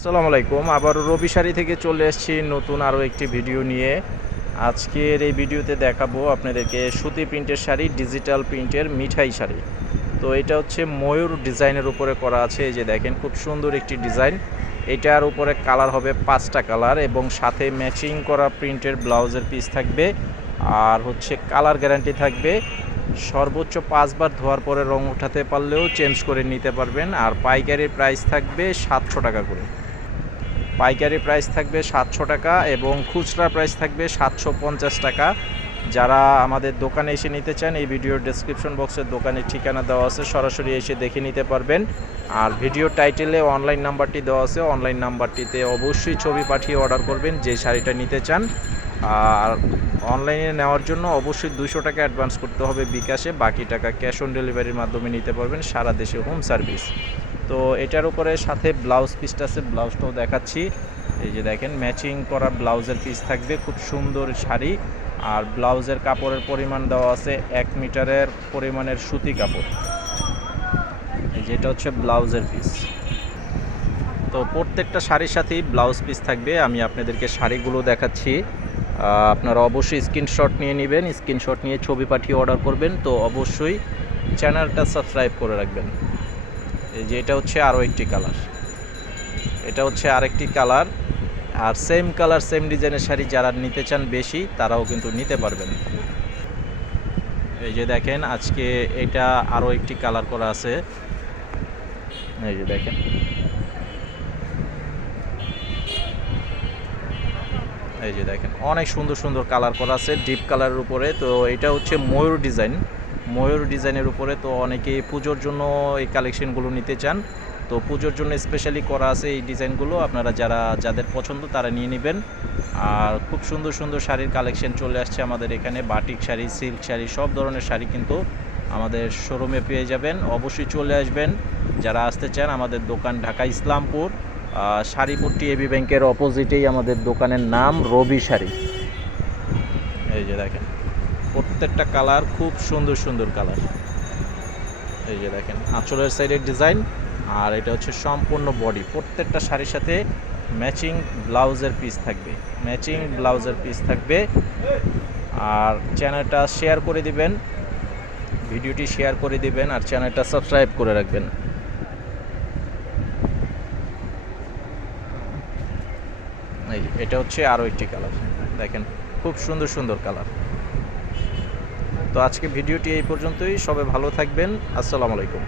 আসসালামু আলাইকুম। আবারও রবি শাড়ি থেকে চলে এসেছি নতুন আরও একটি ভিডিও নিয়ে। আজকের এই ভিডিওতে দেখাবো আপনাদেরকে সুতি প্রিন্টের শাড়ি, ডিজিটাল প্রিন্টের মিঠাই শাড়ি। তো এটা হচ্ছে ময়ূর ডিজাইনের উপরে করা আছে। এই যে দেখেন, খুব সুন্দর একটি ডিজাইন। এটার উপরে কালার হবে 5টা কালার এবং সাথে ম্যাচিং করা প্রিন্টের ব্লাউজের পিস থাকবে। আর হচ্ছে কালার গ্যারান্টি থাকবে। সর্বোচ্চ 5 বার ধোয়ার পরে রং উঠাতে পারলেও চেঞ্জ করে নিতে পারবেন। আর পাইকারি প্রাইস থাকবে 700 টাকা করে। পাইকারি প্রাইস থাকবে 700 টাকা এবং খুচরা প্রাইস থাকবে 750 টাকা। যারা আমাদের দোকানে এসে নিতে চান, এই ভিডিওর ডেসক্রিপশন বক্সের দোকানের ঠিকানা দেওয়া আছে, সরাসরি এসে দেখে নিতে পারবেন। আর ভিডিও টাইটেলে অনলাইন নাম্বারটি দেওয়া আছে, অনলাইন নাম্বারটিতে অবশ্যই ছবি পাঠিয়ে অর্ডার করবেন যে শাড়িটা নিতে চান। আর অনলাইনে নেওয়ার জন্য অবশ্যই 200 টাকা অ্যাডভান্স করতে হবে বিকাশে, বাকি টাকা ক্যাশ অন ডেলিভারির মাধ্যমে নিতে পারবেন, সারা দেশে হোম সার্ভিস। তো এটার উপরে সাথে ব্লাউজ পিসটা আছে, ব্লাউজটাও দেখাচ্ছি। এই যে দেখেন, ম্যাচিং করা ব্লাউজের পিস থাকবে, খুব সুন্দর শাড়ি। আর ব্লাউজের কাপড়ের পরিমাণ দেওয়া আছে 1 মিটারের পরিমাণের সুতি কাপড়। এই যে এটা হচ্ছে ব্লাউজের পিস। তো প্রত্যেকটা শাড়ির সাথেই ব্লাউজ পিস থাকবে। আমি আপনাদেরকে শাড়িগুলো দেখাচ্ছি, আপনারা অবশ্যই স্ক্রিনশট নিয়ে নেবেন, স্ক্রিনশট নিয়ে ছবি পাঠিয়ে অর্ডার করবেন। তো অবশ্যই চ্যানেলটা সাবস্ক্রাইব করে রাখবেন। এই যে এটা হচ্ছে আরও একটি কালার, এটা হচ্ছে আরেকটি কালার। আর সেম কালার সেম ডিজাইনের শাড়ি যারা নিতে চান বেশি, তারাও কিন্তু নিতে পারবেন। এই যে দেখেন, আজকে এটা আরও একটি কালার করা আছে। এই যে দেখেন, এই যে দেখেন, অনেক সুন্দর সুন্দর কালার করা আছে ডিপ কালারের উপরে। তো এটা হচ্ছে ময়ূর ডিজাইন, ময়ূর ডিজাইনের উপরে। তো অনেকে পুজোর জন্য এই কালেকশনগুলো নিতে চান, তো পুজোর জন্য স্পেশালি করা আছে এই ডিজাইনগুলো। আপনারা যাদের পছন্দ তারা নিয়ে নেবেন। আর খুব সুন্দর সুন্দর শাড়ির কালেকশন চলে আসছে আমাদের এখানে, বাটিক শাড়ি, সিল্ক শাড়ি, সব ধরনের শাড়ি কিন্তু আমাদের শোরুমে পেয়ে যাবেন। অবশ্যই চলে আসবেন যারা আসতে চান। আমাদের দোকান ঢাকা ইসলামপুর, শাড়িপট্টি এবি ব্যাংকের অপোজিটেই আমাদের দোকানের নাম, রবি শাড়ি। এই যে দেখেন, প্রত্যেকটা কালার খুব সুন্দর সুন্দর কালার। এই যে দেখেন, আঁচলের সাইডের ডিজাইন। আর এটা হচ্ছে সম্পূর্ণ বডি। প্রত্যেকটা শাড়ির সাথে ম্যাচিং ব্লাউজের পিস থাকবে, ম্যাচিং ব্লাউজের পিস থাকবে। আর চ্যানেলটা শেয়ার করে দিবেন, ভিডিওটি শেয়ার করে দিবেন, আর চ্যানেলটা সাবস্ক্রাইব করে রাখবেন। এই এটা হচ্ছে আরও একটি কালার, দেখেন খুব সুন্দর সুন্দর কালার। তো আজকে ভিডিওটি এই পর্যন্তই। সবাই ভালো থাকবেন। আসসালামু আলাইকুম।